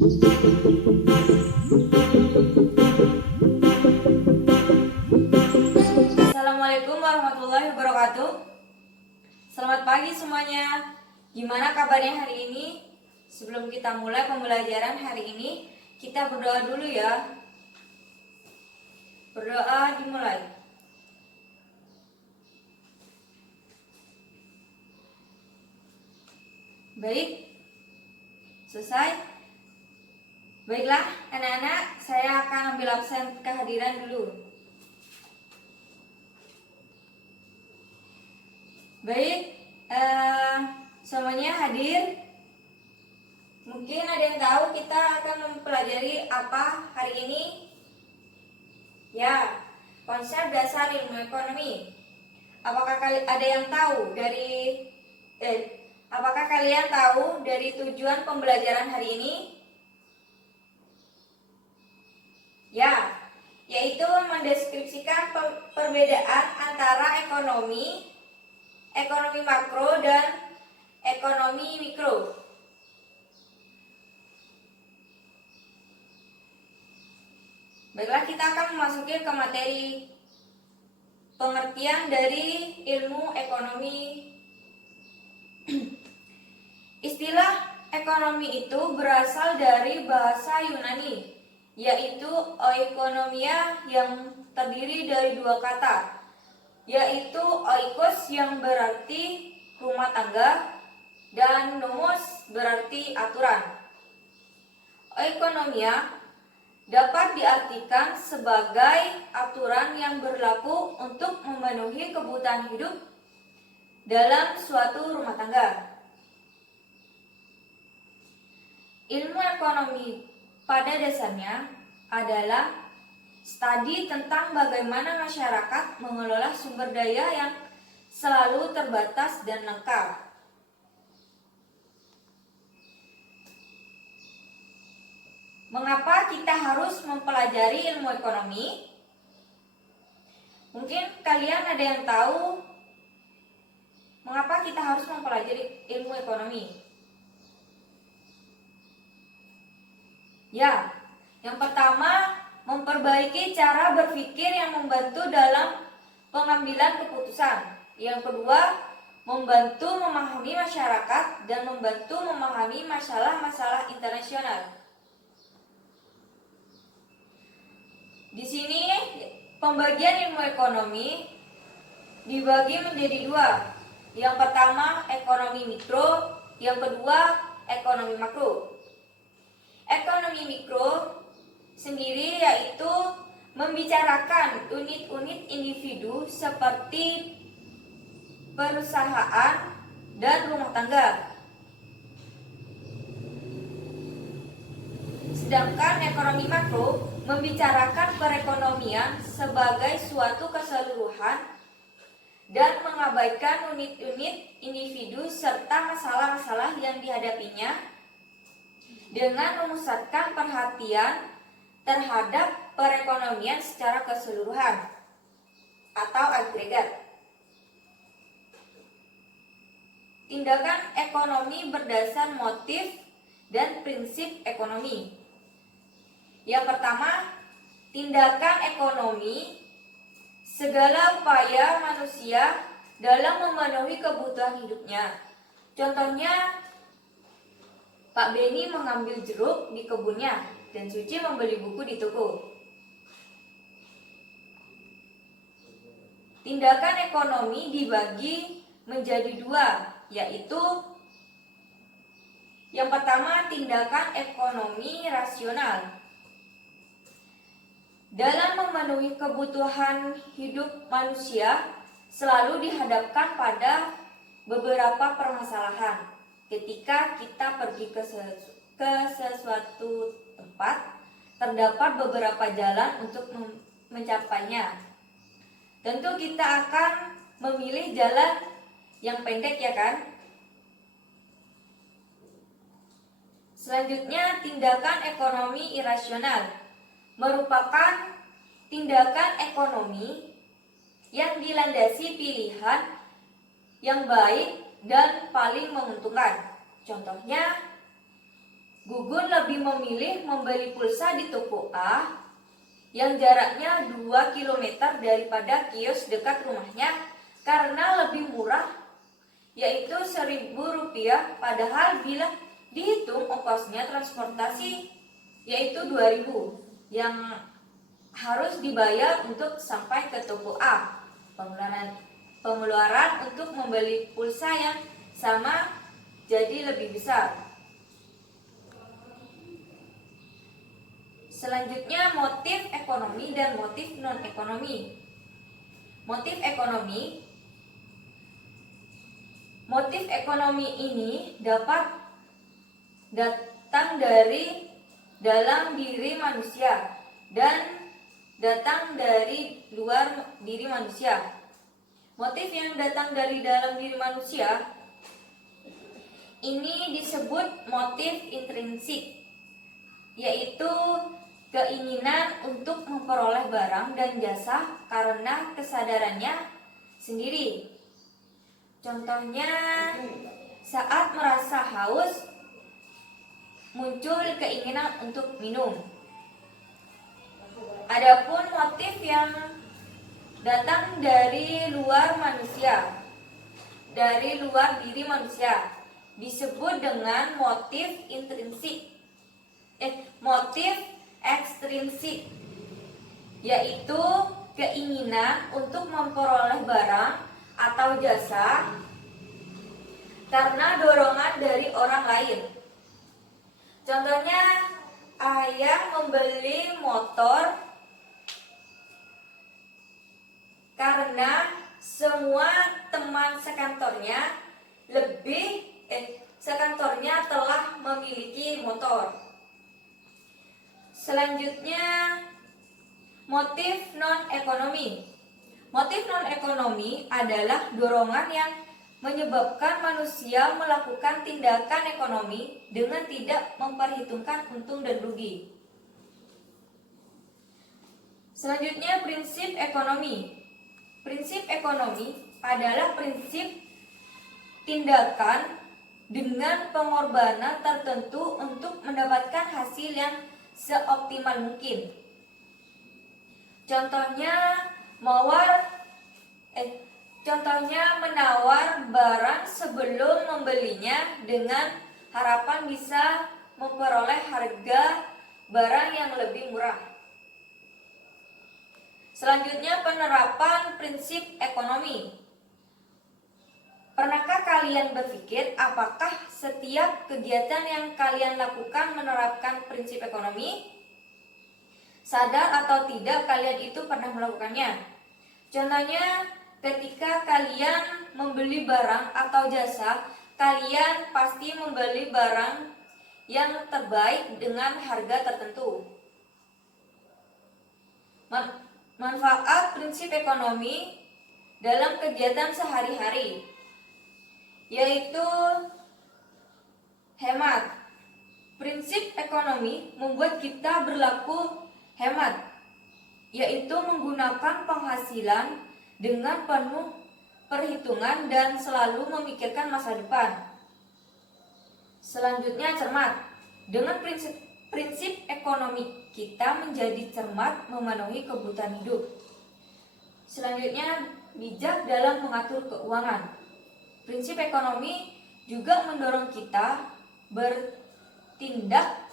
Assalamualaikum warahmatullahi wabarakatuh. Selamat pagi semuanya. Gimana kabarnya hari ini? Sebelum kita mulai pembelajaran hari ini, kita berdoa dulu ya. Berdoa dimulai. Baik, selesai. Baiklah anak-anak, saya akan ambil absen kehadiran dulu. Baik, semuanya hadir. Mungkin ada yang tahu kita akan mempelajari apa hari ini? Ya, konsep dasar ilmu ekonomi. Apakah ada yang tahu apakah kalian tahu dari tujuan pembelajaran hari ini? Ya, yaitu mendeskripsikan perbedaan antara ekonomi makro dan ekonomi mikro. Baiklah, kita akan memasuki ke materi pengertian dari ilmu ekonomi. Istilah ekonomi itu berasal dari bahasa Yunani, yaitu oikonomia yang terdiri dari dua kata, yaitu oikos yang berarti rumah tangga dan nomos berarti aturan. Oikonomia dapat diartikan sebagai aturan yang berlaku untuk memenuhi kebutuhan hidup dalam suatu rumah tangga. Ilmu ekonomi pada dasarnya adalah studi tentang bagaimana masyarakat mengelola sumber daya yang selalu terbatas dan lengkap. Mengapa kita harus mempelajari ilmu ekonomi? Mungkin kalian ada yang tahu mengapa kita harus mempelajari ilmu ekonomi? Ya, yang pertama, memperbaiki cara berpikir yang membantu dalam pengambilan keputusan. Yang kedua, membantu memahami masyarakat dan membantu memahami masalah-masalah internasional. Di sini pembagian ilmu ekonomi dibagi menjadi dua. Yang pertama ekonomi mikro, yang kedua ekonomi makro. Ekonomi mikro sendiri yaitu membicarakan unit-unit individu seperti perusahaan dan rumah tangga. Sedangkan ekonomi makro membicarakan perekonomian sebagai suatu keseluruhan dan mengabaikan unit-unit individu serta masalah-masalah yang dihadapinya dengan memusatkan perhatian terhadap perekonomian secara keseluruhan atau agregat. Tindakan ekonomi berdasar motif dan prinsip ekonomi. Yang pertama, tindakan ekonomi segala upaya manusia dalam memenuhi kebutuhan hidupnya. Contohnya, Pak Beni mengambil jeruk di kebunnya dan Suci membeli buku di toko. Tindakan ekonomi dibagi menjadi dua, yaitu yang pertama tindakan ekonomi rasional. Dalam memenuhi kebutuhan hidup manusia selalu dihadapkan pada beberapa permasalahan. Ketika kita pergi ke sesuatu tempat, terdapat beberapa jalan untuk mencapainya. Tentu kita akan memilih jalan yang pendek, ya kan? Selanjutnya, tindakan ekonomi irasional merupakan tindakan ekonomi yang dilandasi pilihan yang baik dan paling menguntungkan. Contohnya, Gugun lebih memilih membeli pulsa di toko A yang jaraknya 2 km daripada kios dekat rumahnya karena lebih murah, yaitu Rp1.000, padahal bila dihitung ongkosnya transportasi yaitu Rp2.000 yang harus dibayar untuk sampai ke toko A. Pengeluaran untuk membeli pulsa yang sama jadi lebih besar. Selanjutnya, motif ekonomi dan motif non-ekonomi. Motif ekonomi. Motif ekonomi ini dapat datang dari dalam diri manusia dan datang dari luar diri manusia. Motif yang datang dari dalam diri manusia ini disebut motif intrinsik, yaitu keinginan untuk memperoleh barang dan jasa karena kesadarannya sendiri. Contohnya, saat merasa haus, muncul keinginan untuk minum. Adapun motif yang datang dari luar manusia, dari luar diri manusia, disebut dengan motif intrinsik. Motif ekstrinsik, yaitu keinginan untuk memperoleh barang atau jasa karena dorongan dari orang lain. Contohnya, ayah membeli motor karena semua teman sekantornya sekantornya telah memiliki motor. Selanjutnya, motif non-ekonomi. Motif non-ekonomi adalah dorongan yang menyebabkan manusia melakukan tindakan ekonomi dengan tidak memperhitungkan untung dan rugi. Selanjutnya, prinsip ekonomi. Prinsip ekonomi adalah prinsip tindakan dengan pengorbanan tertentu untuk mendapatkan hasil yang seoptimal mungkin. Contohnya, menawar barang sebelum membelinya dengan harapan bisa memperoleh harga barang yang lebih murah. Selanjutnya, penerapan prinsip ekonomi. Pernahkah kalian berpikir apakah setiap kegiatan yang kalian lakukan menerapkan prinsip ekonomi? Sadar atau tidak, kalian itu pernah melakukannya. Contohnya, ketika kalian membeli barang atau jasa, kalian pasti membeli barang yang terbaik dengan harga tertentu. Manfaat prinsip ekonomi dalam kegiatan sehari-hari, yaitu hemat. Prinsip ekonomi membuat kita berlaku hemat, yaitu menggunakan penghasilan dengan penuh perhitungan dan selalu memikirkan masa depan. Selanjutnya, cermat. Dengan prinsip ekonomi kita menjadi cermat memenuhi kebutuhan hidup. Selanjutnya, bijak dalam mengatur keuangan. Prinsip ekonomi juga mendorong kita bertindak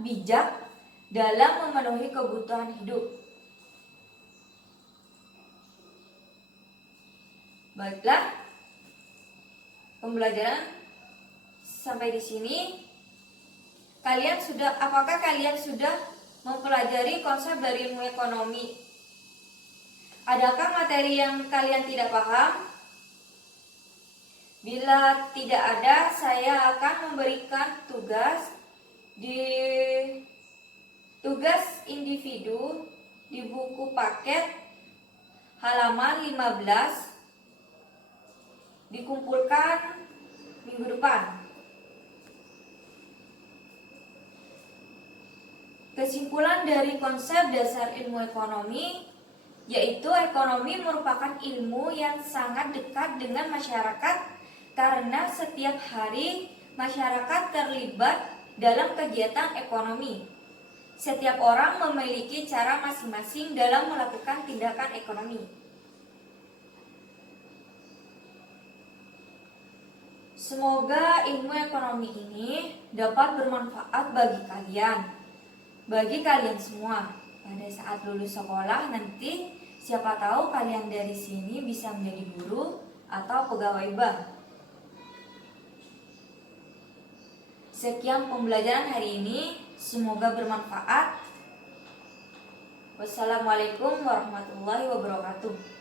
bijak dalam memenuhi kebutuhan hidup. Baiklah, pembelajaran sampai di sini. Apakah kalian sudah mempelajari konsep dari ilmu ekonomi? Adakah materi yang kalian tidak paham? Bila tidak ada, saya akan memberikan tugas individu di buku paket halaman 15, dikumpulkan minggu depan. Kesimpulan dari konsep dasar ilmu ekonomi, yaitu ekonomi merupakan ilmu yang sangat dekat dengan masyarakat karena setiap hari masyarakat terlibat dalam kegiatan ekonomi. Setiap orang memiliki cara masing-masing dalam melakukan tindakan ekonomi. Semoga ilmu ekonomi ini dapat bermanfaat bagi kalian semua. Pada saat lulus sekolah nanti, siapa tahu kalian dari sini bisa menjadi guru atau pegawai bank. Sekian pembelajaran hari ini, semoga bermanfaat. Wassalamualaikum warahmatullahi wabarakatuh.